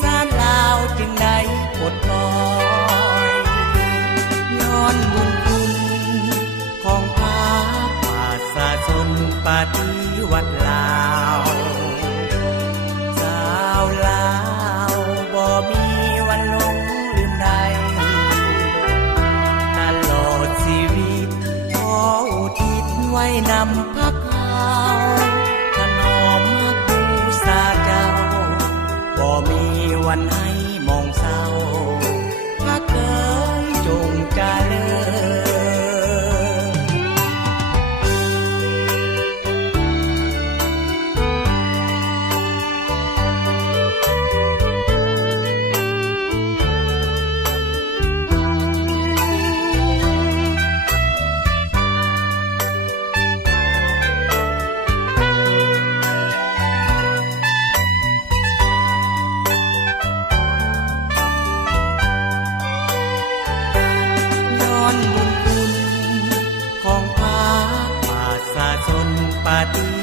สานลาวจึงได้ปลดปล่อยย้อนบุญคุณของพระประชาชนปฏิวัติลาวชาวลาวบ่มีวันหลงลืมใดตลอดชีวิตขออุทิศไว้นำพักเขาถนอมบูชาเจ้าบ่มีวันให้มองเศร้าพักเอ๋ยจงเจริญบุญคุณของพระประชาชนปฏิ